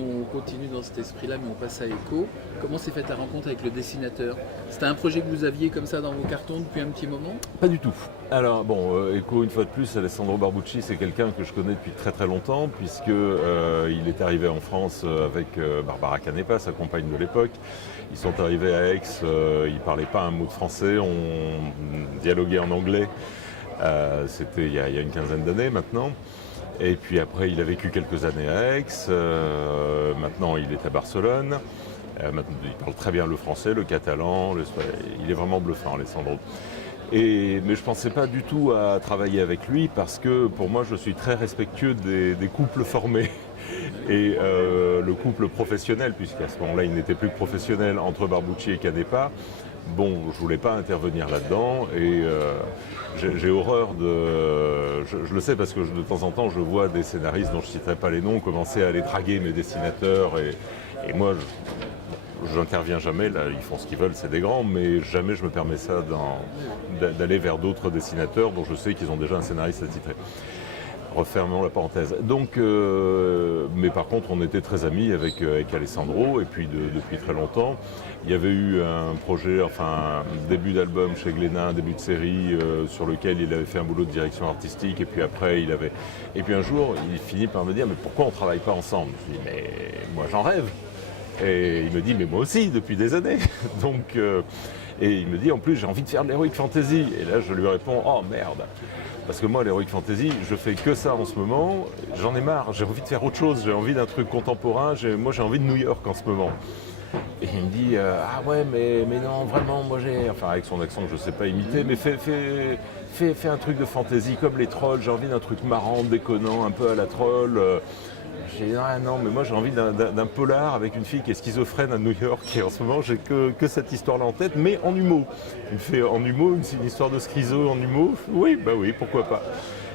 on continue dans cet esprit-là, mais on passe à Echo. Comment s'est faite la rencontre avec le dessinateur? C'était un projet que vous aviez comme ça dans vos cartons depuis un petit moment? Pas du tout. Alors bon, Echo, une fois de plus, Alessandro Barbucci, c'est quelqu'un que je connais depuis très très longtemps, puisque il est arrivé en France avec Barbara Canepa, sa compagne de l'époque. Ils sont arrivés à Aix, ils ne parlaient pas un mot de français, on dialoguait en anglais. C'était il y a une quinzaine d'années maintenant. Et puis après, il a vécu quelques années à Aix. Maintenant, il est à Barcelone. Maintenant, il parle très bien le français, le catalan. Il est vraiment bluffant, Alessandro. Mais je ne pensais pas du tout à travailler avec lui parce que pour moi, je suis très respectueux des couples formés. Et le couple professionnel, puisqu'à ce moment-là, il n'était plus professionnel, entre Barbucci et Canepa. Bon, je voulais pas intervenir là-dedans et j'ai horreur de... Je le sais parce que de temps en temps, je vois des scénaristes dont je ne citerai pas les noms commencer à aller draguer mes dessinateurs et moi, je n'interviens jamais. Là, ils font ce qu'ils veulent, c'est des grands, mais jamais je me permets ça d'aller vers d'autres dessinateurs dont je sais qu'ils ont déjà un scénariste attitré. Refermons la parenthèse. Donc, mais par contre, on était très amis avec Alessandro, et puis depuis très longtemps. Il y avait eu un projet, enfin un début d'album chez Glénat, un début de série sur lequel il avait fait un boulot de direction artistique, et puis après il avait... Et puis un jour, il finit par me dire, mais pourquoi on ne travaille pas ensemble? Je lui dis, mais moi j'en rêve. Et il me dit, mais moi aussi, depuis des années. Donc, et il me dit, en plus, j'ai envie de faire de l'heroic fantasy. Et là, je lui réponds, oh merde. Parce que moi, l'heroic fantasy, je fais que ça en ce moment. J'en ai marre, j'ai envie de faire autre chose. J'ai envie d'un truc contemporain. Moi, j'ai envie de New York en ce moment. Et il me dit, ah ouais, mais non, vraiment, moi j'ai... Enfin, avec son accent que je ne sais pas imiter, mais fais un truc de fantasy comme les trolls. J'ai envie d'un truc marrant, déconnant, un peu à la troll. J'ai dit, ah non, mais moi j'ai envie d'un polar avec une fille qui est schizophrène à New York. Et en ce moment, j'ai que cette histoire-là en tête, mais en humour. Il me fait en humour, une histoire de schizo en humour. Oui, bah oui, pourquoi pas.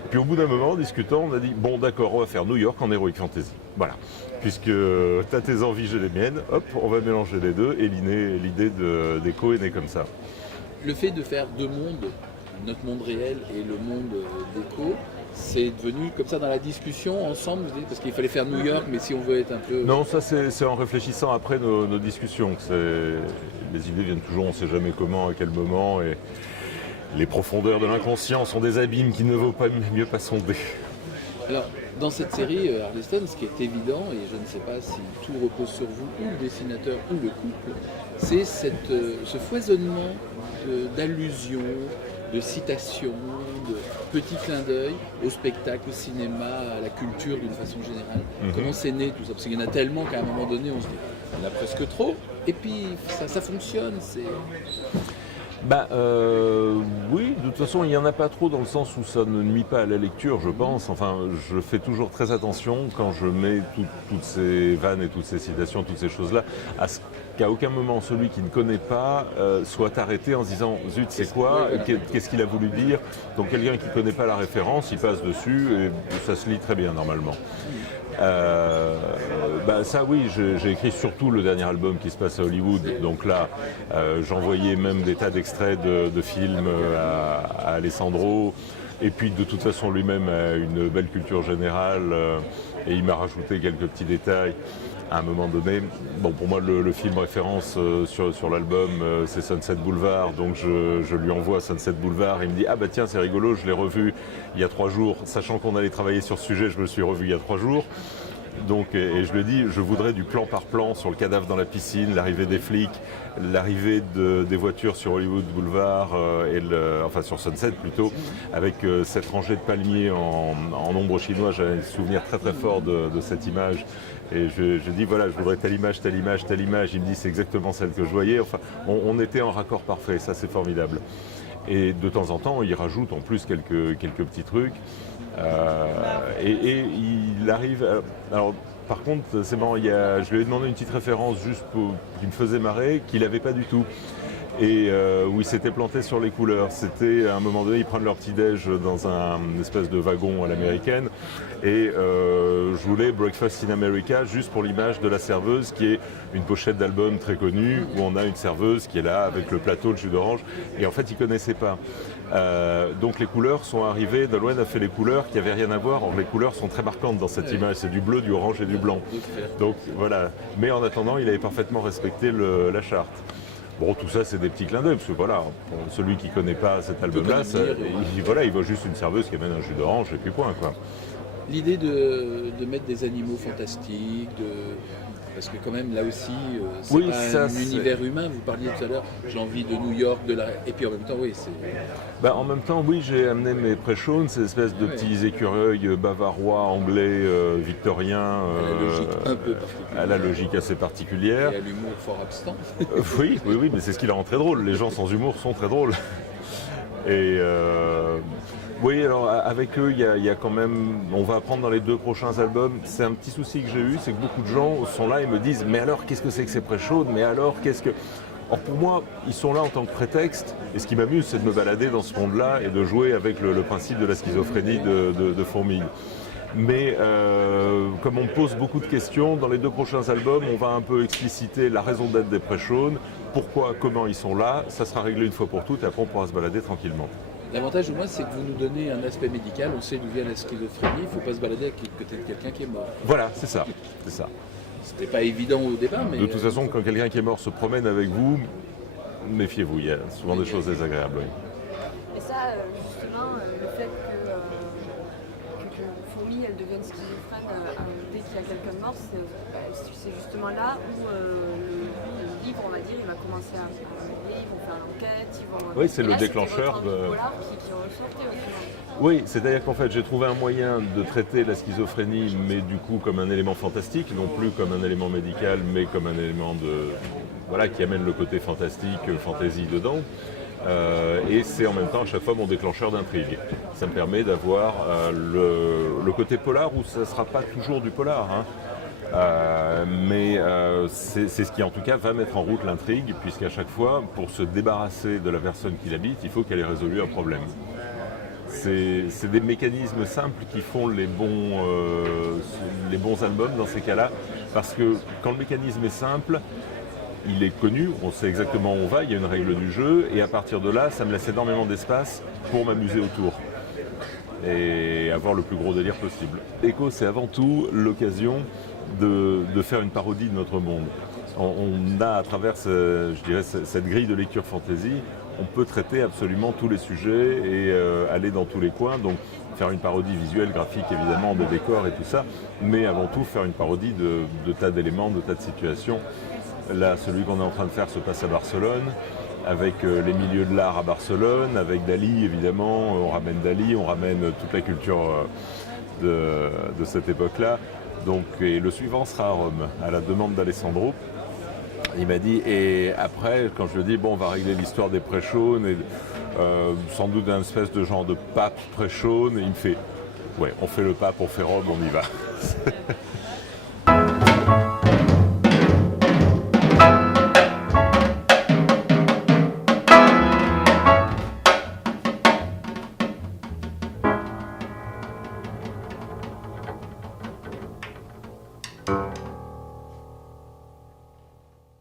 Puis au bout d'un moment, en discutant, on a dit, bon d'accord, on va faire New York en heroic fantasy. Voilà. Puisque tu as tes envies, j'ai les miennes, hop, on va mélanger les deux. Et l'idée d'Echo est née comme ça. Le fait de faire deux mondes, notre monde réel et le monde d'Echo, c'est devenu comme ça dans la discussion ensemble, parce qu'il fallait faire New York, mais si on veut être un peu... Non, ça c'est en réfléchissant après nos discussions. Les idées viennent toujours, on ne sait jamais comment, à quel moment. Et les profondeurs de l'inconscient sont des abîmes qu'il ne vaut pas mieux pas sonder. Alors, dans cette série, Arleston, ce qui est évident, et je ne sais pas si tout repose sur vous, ou le dessinateur, ou le couple, c'est ce foisonnement d'allusions, de citations, de petits clins d'œil au spectacle, au cinéma, à la culture d'une façon générale. Comment c'est né tout ça? Parce qu'il y en a tellement qu'à un moment donné, on se dit, il y en a presque trop, et puis ça fonctionne, c'est... Oui, de toute façon, il n'y en a pas trop dans le sens où ça ne nuit pas à la lecture, je pense. Enfin, je fais toujours très attention quand je mets toutes ces vannes et toutes ces citations, toutes ces choses-là, à ce qu'à aucun moment celui qui ne connaît pas soit arrêté en se disant « zut, c'est quoi? Qu'est-ce qu'il a voulu dire ?» Donc quelqu'un qui ne connaît pas la référence, il passe dessus et ça se lit très bien normalement. Ça oui, j'ai écrit surtout le dernier album qui se passe à Hollywood, donc là j'envoyais même des tas d'extraits de films à Alessandro, et puis de toute façon lui-même a une belle culture générale et il m'a rajouté quelques petits détails à un moment donné. Bon, pour moi le film référence sur l'album c'est Sunset Boulevard, donc je lui envoie Sunset Boulevard, il me dit ah bah tiens c'est rigolo, je l'ai revu il y a 3 jours, sachant qu'on allait travailler sur ce sujet, je me le suis revu il y a 3 jours. Donc, et je lui ai dit, je voudrais du plan par plan sur le cadavre dans la piscine, l'arrivée des flics, l'arrivée des voitures sur Hollywood Boulevard, enfin sur Sunset plutôt, avec cette rangée de palmiers en ombre chinois. J'ai un souvenir très très fort de cette image. Et je dis voilà, je voudrais telle image, telle image, telle image. Il me dit c'est exactement celle que je voyais. Enfin, on était en raccord parfait, ça c'est formidable. Et de temps en temps, il rajoute en plus quelques petits trucs. Et il arrive... Alors, par contre, c'est marrant, je lui ai demandé une petite référence juste qui me faisait marrer, qu'il n'avait pas du tout. et où ils s'étaient plantés sur les couleurs. C'était à un moment donné, ils prennent leur petit-déj dans une espèce de wagon à l'américaine, et je voulais Breakfast in America juste pour l'image de la serveuse, qui est une pochette d'album très connue, où on a une serveuse qui est là avec le plateau de jus d'orange, et en fait ils ne connaissaient pas. Donc les couleurs sont arrivées, Nolwenn a fait les couleurs qui n'avaient rien à voir. Or les couleurs sont très marquantes dans cette image, c'est du bleu, du orange et du blanc. Donc voilà, mais en attendant il avait parfaitement respecté la charte. Bon, tout ça c'est des petits clins d'œil, parce que voilà, pour celui qui ne connaît pas cet album-là, il voit juste une serveuse qui amène un jus d'orange et puis point quoi. L'idée de mettre des animaux fantastiques, parce que quand même là aussi, c'est un univers humain. Vous parliez tout à l'heure, j'ai envie de New York, et puis en même temps, oui, c'est... En même temps, oui, j'ai amené mes pré-shows, ces espèces de petits écureuils bavarois, anglais, victoriens, à la logique assez particulière. Et à l'humour fort abstent. Oui, mais c'est ce qui la rend très drôle. Les gens sans humour sont très drôles. Et oui, alors avec eux, il y a quand même, on va apprendre dans les 2 prochains albums. C'est un petit souci que j'ai eu, c'est que beaucoup de gens sont là et me disent « Mais alors, qu'est-ce que c'est que ces pré-shows ? Mais alors, qu'est-ce que… » Or pour moi, ils sont là en tant que prétexte, et ce qui m'amuse, c'est de me balader dans ce monde-là et de jouer avec le principe de la schizophrénie de Fourmille. Mais comme on me pose beaucoup de questions, dans les 2 prochains albums, on va un peu expliciter la raison d'être des pré-shows, pourquoi, comment ils sont là, ça sera réglé une fois pour toutes et après on pourra se balader tranquillement. L'avantage au moins, c'est que vous nous donnez un aspect médical, on sait d'où vient la schizophrénie, il ne faut pas se balader avec peut-être quelqu'un qui est mort. Voilà, c'est ça. C'était pas évident au départ, mais... De toute façon, quand quelqu'un qui est mort se promène avec vous, méfiez-vous, il y a souvent des choses désagréables. Oui. Et ça, justement, le fait que Fourmi, elle devienne schizophrène dès qu'il y a quelqu'un de mort, c'est justement là où le livre, on va dire, il va commencer à parler, ils vont faire l'enquête, Oui, c'est le déclencheur de... qui ressortait au final. Oui, c'est-à-dire qu'en fait, j'ai trouvé un moyen de traiter la schizophrénie, mais du coup comme un élément fantastique, non plus comme un élément médical, mais comme un élément qui amène le côté fantastique, fantaisie dedans. Et c'est en même temps à chaque fois mon déclencheur d'intrigue. Ça me permet d'avoir le côté polar, où ça ne sera pas toujours du polar, mais c'est ce qui en tout cas va mettre en route l'intrigue, puisqu'à chaque fois, pour se débarrasser de la personne qui l'habite, il faut qu'elle ait résolu un problème. C'est des mécanismes simples qui font les bons albums dans ces cas-là, parce que quand le mécanisme est simple, il est connu, on sait exactement où on va, il y a une règle du jeu, et à partir de là, ça me laisse énormément d'espace pour m'amuser autour et avoir le plus gros délire possible. Echo, c'est avant tout l'occasion de faire une parodie de notre monde. On a à travers cette grille de lecture fantasy, on peut traiter absolument tous les sujets et aller dans tous les coins. Donc faire une parodie visuelle, graphique évidemment, des décors et tout ça, mais avant tout faire une parodie de tas d'éléments, de tas de situations. Là, celui qu'on est en train de faire se passe à Barcelone, avec les milieux de l'art à Barcelone, avec Dali évidemment, on ramène Dali, on ramène toute la culture de cette époque-là. Donc, et le suivant sera à Rome, à la demande d'Alessandro. Il m'a dit, et après, quand je lui ai dit, bon, on va régler l'histoire des pré-shows, sans doute d'un espèce de genre de pape pré-show, et il me fait, ouais, on fait le pape, on fait Rome, on y va.